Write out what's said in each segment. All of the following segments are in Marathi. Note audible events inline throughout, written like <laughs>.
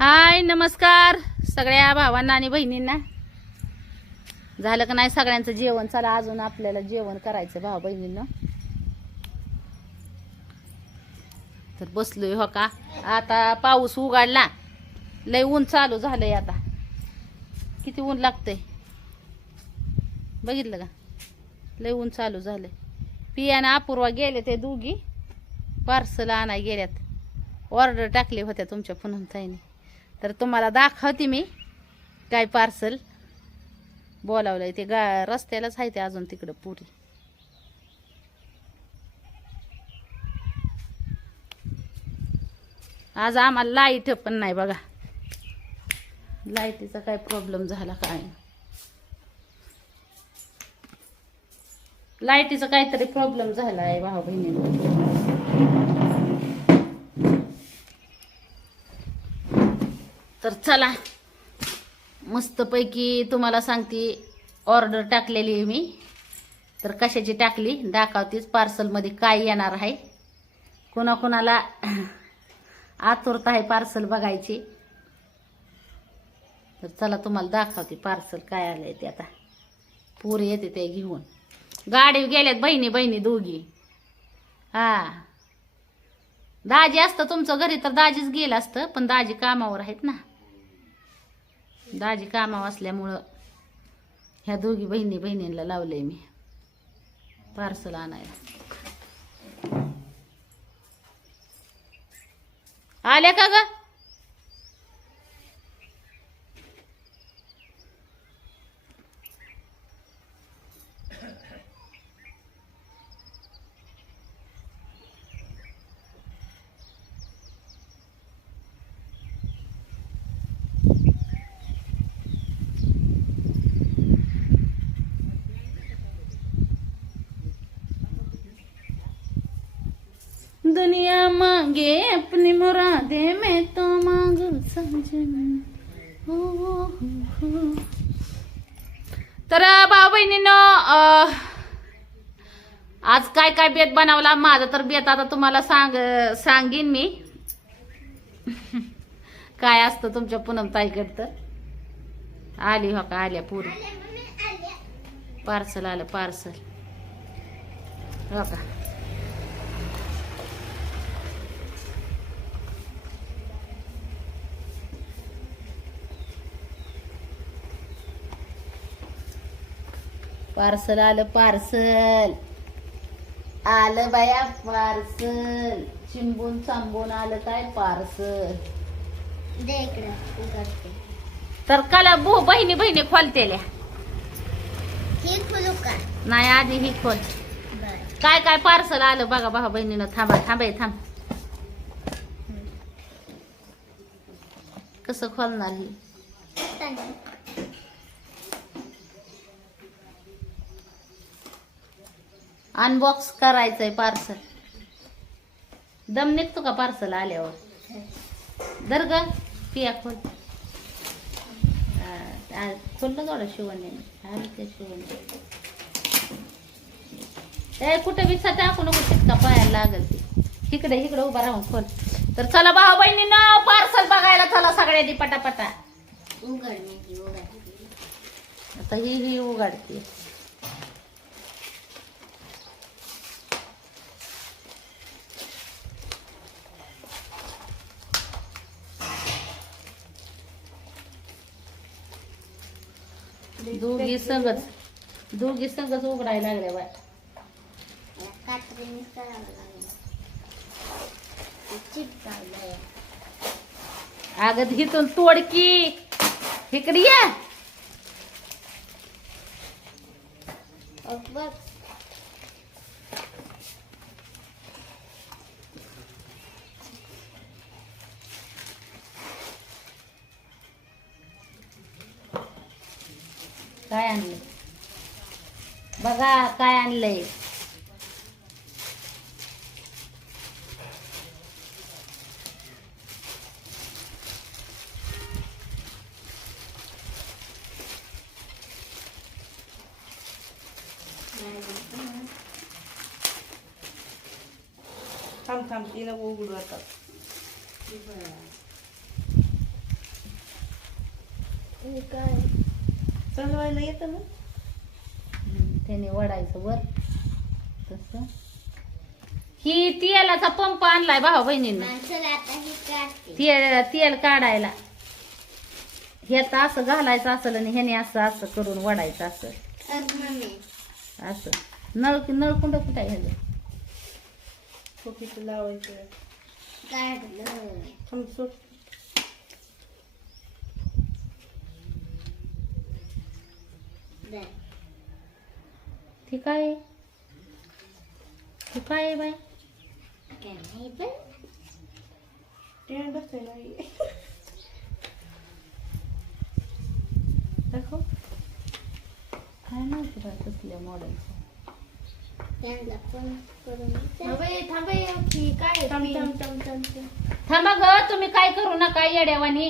हाय नमस्कार. सगळ्या भावांना आणि बहिणींना. झालं का नाही सगळ्यांचं जेवण? चला अजून आपल्याला जेवण करायचं भाऊ बहिणींना. तर बसलोय हो का? आता पाऊस उघडला. लय ऊन चालू झालंय आता. किती ऊन लागतंय? बघितलं का? लय ऊन चालू झालंय. पियानं अपूर्वा गेले ते दोघी. पार्सल आणाय गेल्यात. ऑर्डर टाकली होत्या तुमच्या पुन्हा ताईने. तर तुम्हाला दाखवते मी काय पार्सल बोलावलं ते गा रस्त्यालाच आहे ते अजून तिकडं पुरी. आज आम्हाला लाइट पण नाही बघा. लाईटीचा काय प्रॉब्लेम झाला काय? लाईटीचा काहीतरी प्रॉब्लेम झाला आहे भाऊ बहिणी तर चला. मस्तपैकी तुम्हाला सांगते ऑर्डर टाकलेली आहे मी. तर कशाची टाकली? दाखवतीच पार्सलमध्ये काय येणार आहे. कोणाकोणाला आतुरता आहे पार्सल बघायची. तर चला तुम्हाला दाखवते पार्सल काय आलं ते आता. पुरे येते ते घेऊन. गाडी गेल्यात बहिणी बहिणी दोघी. हा. दाजी असतं तुमचं घरी तर दाजीच गेलं असतं पण दाजी कामावर आहेत ना. दाजी कामावर असल्यामुळं ह्या दोघी बहिणी बहिणींना लावलंय मी. पार्सल आणायला. आल्या का ग? मांगे अपनी मुरादे में तो मांगू सजन हो, हो, हो. तर भाऊ बहिणीनं आज काय काय बेत बनवला? माझा तर बेत आता तुम्हाला सांग सांगीन मी. काय असतं तुमच्या पूनम ताईकडं तर? आली हो का? आल्या पुरी. पार्सल आलं पार्सल. हो का? पार्सल आलं पार्सल. आलं बाया पार्सल. चिंबून चांबून आलं काय पार्सल? तर काला बो बहिणी बहिणी खोलतेल्या. नाही आधी ही खोल. काय काय पार्सल आलं बघा बघा बहिणीनं. थांबा थांबाय थांब. कसं खोलणार ही? अनबॉक्स करायचंय पार्सल दम निघतो का पार्सल आल्यावर? दर ग पिया खोल. खोललं थोडं शिवणे शिवणे ए कुठं बी टाकू नको चिटका पायाला लागल ती. इकडे इकडे उभा राहून खोल. तर चला भाऊ बहिणीनं पार्सल बघायला चला सगळ्यांनी पटापटा. उघड आता ही ही उघडते. दोघी संगच दोघी संगच उघडायला लागल्या बाय कात्रीने करावं लागेल. अगं हिथून तोडकी. इकडे या अग बघ काय आणलंय बघा काय आणलंय थांब थांब तिनं उघडू आता हे काय चालवायला येतं ना? त्याने वडायचं वर. तस. ही तेलाचा पंप आणलाय भाऊ बहिणींना. माणसाला आता हे काढते. तेल तेल काढायला. ह्यात असं घालायचं असलं आणि ह्याने असं असं करून वडायचं असं. असं. नळ नळकुंड कुठं आहे ह्याचं? खोकीचं लावायचं. काय आहे? काय आहे नाही दाखव काय माहिती मॉडेलचं. थांबा ग तुम्ही काय करू नका येड्यावानी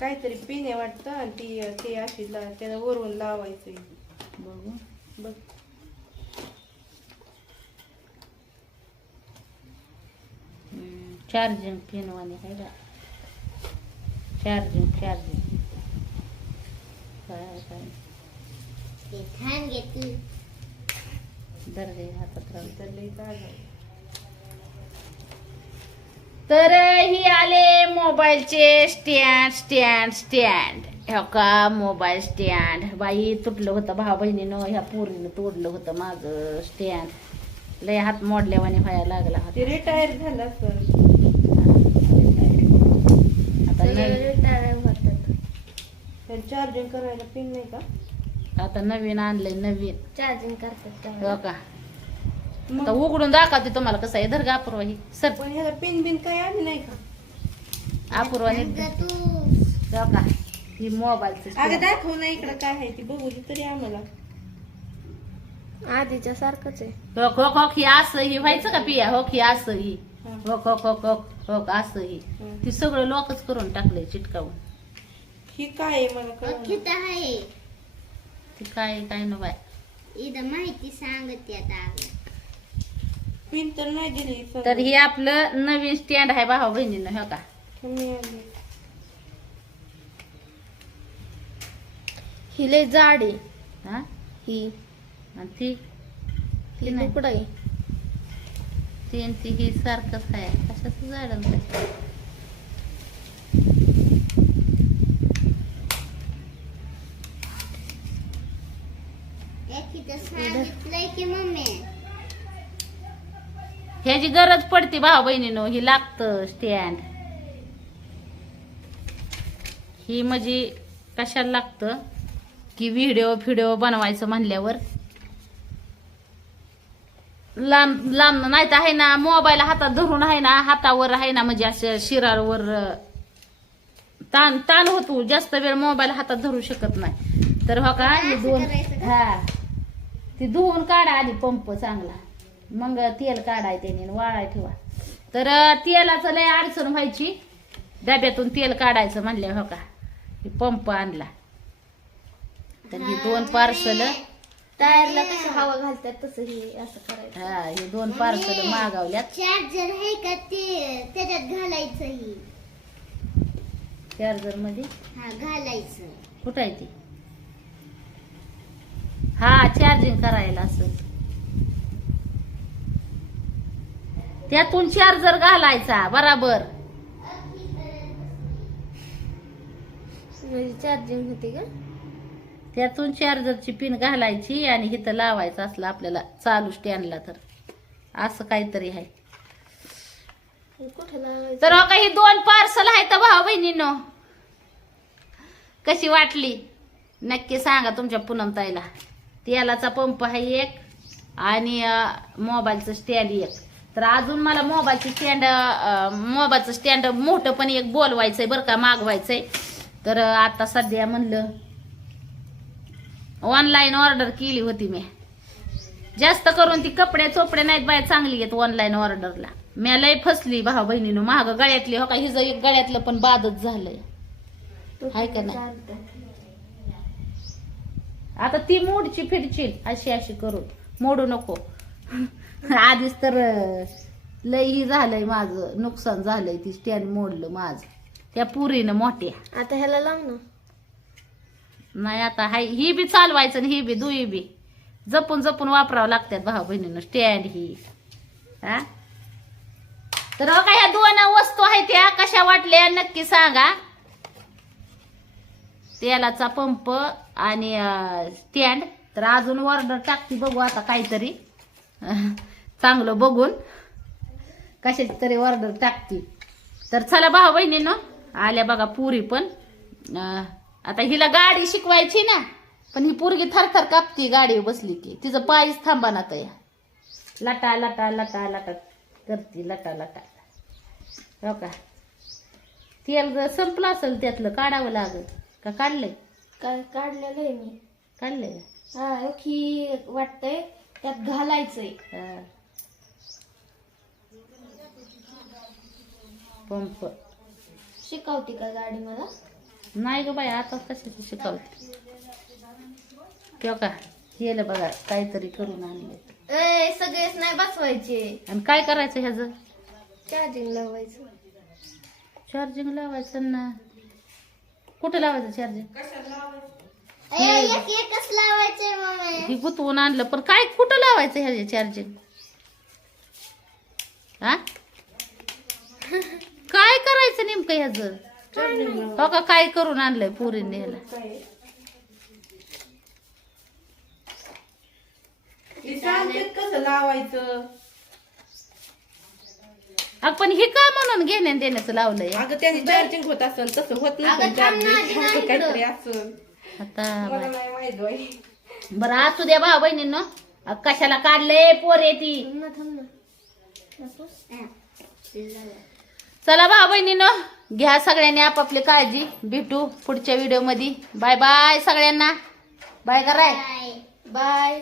काहीतरी पिन आहे वाटतं आणि ती ते अशी ला त्याला वरून लावायचं बघू. बघ. चार्जिंग पिनवानी आहे का चार्जिंग चार्जिंग काय काय? ते छान घेतली. दर्गे हातात राहू तर लई तर ही आले मोबाईलचे स्टँड स्टँड स्टँड. ह्या का? Mobile stand. बाई तुटलं होतं भाऊ बहिणीनं ह्या पोरीनं तोडलं होतं माझं स्टँड. लय हात मोडल्यावाने व्हायला लागला होता. ते रिटायर झालं चार्जिंग करायला पिन नाही का? आता नवीन आणलंय नवीन. चार्जिंग करतात हो का? आता उघडून दाखवते तुम्हाला कसं आहे. धर गा अपूर्वा ही सर. पण ह्याला पिन बिन काय आली नाही का? अपूर्वा हो का. ही मोबाईलचं अगं stand. दाखव ना इकडं काय आहे ती. बघू दे तरी आम्हाला. आधीच्या सारखंच आहे. हो असं ही व्हायचं का पिया? हो ही असं ही. असं ही. ती सगळं लॉकच करून टाकलंय चिटकावून. ही काय आहे मला कळलं अख्खीत आहे. ती काय काय न बाय. इथं माहिती सांगते आता अगं. पिन तर नाही दिली सर तर हे आपलं नवीन स्टँड आहे भाऊ बहिणीनं हो का? मी आली. ही लय जाड आहे. हा? ही. आणि ती? ही नाही तुकडा आहे. ती आणि ती ही सारखंच आहे. कशाच झाड सांगितलंय की मम्मी ह्याची गरज पडते भाऊ बहिणीनं ही लागतं स्टँड ही म्हणजे कशाला लागतं? की व्हिडिओ फिडिओ बनवायचं म्हणल्यावर. लांब लांब नाही तर आहे ना मोबाईल हातात धरून आहे ना हातावर आहे ना म्हणजे असं शिरावर ताण ताण होतो. जास्त वेळ मोबाईल हातात धरू शकत नाही. तर हो का हे दोन? हा. ती धुवून काढा आधी पंप चांगला. मग तेल काढाय त्याने वाळाय ठेवा. तर तेलाचं लय अडचण व्हायची. डब्यातून तेल काढायचं म्हणल्या हो का? हे पंप आणला. तर ही दोन पार्सल. टायरला कसं हवा घालतात तसं हे असं करायचं. हा हे दोन पार्सल मागवल्यात. चार्जर आहे का ते? त्याच्यात घालायचं ही. चार्जरमध्ये? हा घालायचं. कुठं आहे ती? हा चार्जिंग करायला असं. त्यातून चार्जर घालायचा बराबर. म्हणजे चार्जिंग होते का? त्यातून चार्जरची पिन घालायची आणि इथं लावायचं असलं आपल्याला चालू स्टँडला तर. असं काहीतरी आहे. तर हो काही दोन पार्सल आहेत भाऊ बहिणीनो. कशी वाटली? नक्की सांगा तुमच्या पूनमताईला. तेलाचा पंप आहे एक आणि मोबाईलचं स्टँड एक. तर अजून मला मोबाईलची स्टँड मोबाईलचं स्टँड मोठं पण एक बोलवायचंय बरं का मागवायचंय. तर आता सध्या म्हणलं ऑनलाईन ऑर्डर केली होती मी. जास्त करून ती कपडे चोपडे नाहीत बाय चांगली आहेत ऑनलाईन ऑर्डरला मी लय फसली भाऊ बहिणीनं. महाग गळ्यातली हो का हिज एक गळ्यातलं पण बादच झालंय. हाय का नाही? आता ती मोडची फिरची अशी अशी करून. मोडू नको. <laughs> आधीच तर ही झालंय माझं नुकसान झालंय ती स्टँड मोडलं माझं. त्या पुरीनं मोठ्या. आता ह्याला लाव ना. नाही आता हाय ही बी चालवायचं आणि ही बी दुई बी. जपून जपून वापरावं लागतात भाऊ बहिणीनं स्टँड ही. हा? तर का ह्या दोन वस्तू आहेत त्या कशा वाटल्या नक्की सांगा. तेलाचा पंप आणि स्टँड तर अजून ऑर्डर टाकते बघू आता काहीतरी. <laughs> चांगलं बघून कशाची तरी ऑर्डर टाकते. तर चला भाऊ बहिणीनं आल्या बघा पुरी पण. आता हिला गाडी शिकवायची ना पण ही पोरगी थरथर कापती गाडीवर बसली की. तिचं पायच थांबा ना या लटा लटा लटा लटा करते लटा लटा. हो का? तेल जर संपलं असेल त्यातलं काढावं लागल. का काढलंय? काय काढलेलं आहे मी. काढलंय हा वाटतंय त्यात घालायचंय. पंप. शिकवते का गाडी मला? नाही ग बाई आता कशाची शिकवते? किंवा का? केलं बघा काहीतरी करून आणले ए सगळेच नाही बसवायचे. आणि काय करायचं ह्याचं? चार्जिंग लावायचं. चार्जिंग लावायचं ना. कुठं लावायचं चार्जिंग एक एकच लावायचे मम्मी हे गुतवून आणलं पण काय कुठं लावायचं ह्याचे चार्जिंग हा काय करायचं नेमकं ह्याचं? हो का काय करून आणलंय पुरीने ह्याला काय कसं लावायचं? अग पण हे का म्हणून घेण्या देण्याचं लावलंय? अगं त्याने चार्जिंग होत असेल तसं होत नसेल चार्जिंग काहीतरी असेल आता मला नाही माहीत बाई. बरं असू द्या भाऊ बहिणींनो. कशाला काढले पोरे ती? थांब ना थांब ना. चला भाऊ बहिणीनो घ्या सगळ्यांनी आपापली काळजी. भेटू पुढच्या व्हिडिओमध्ये. बाय बाय सगळ्यांना. बाय कराय. बाय